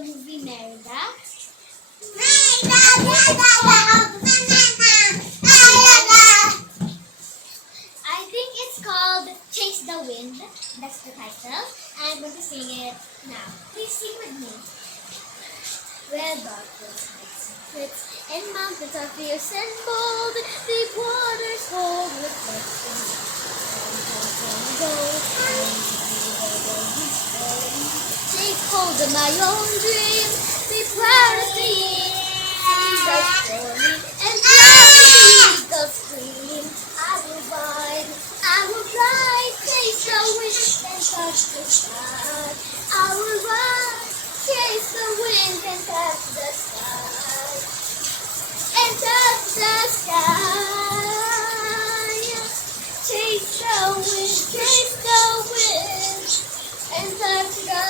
movie Merida. I think it's called Chase the Wind. That's the title. And I'm going to sing it now. Please sing with me. Where darkness hides secrets and mountains are fierce and bold, deep waters hold reflections. Take hold of my own dream. Be proud of me. Eagles soaring and proud of the eagles scream. I will ride, I will fly, chase the wind and touch the sky. I will ride, chase the wind and touch the sky. And touch the sky. Chase the wind and touch the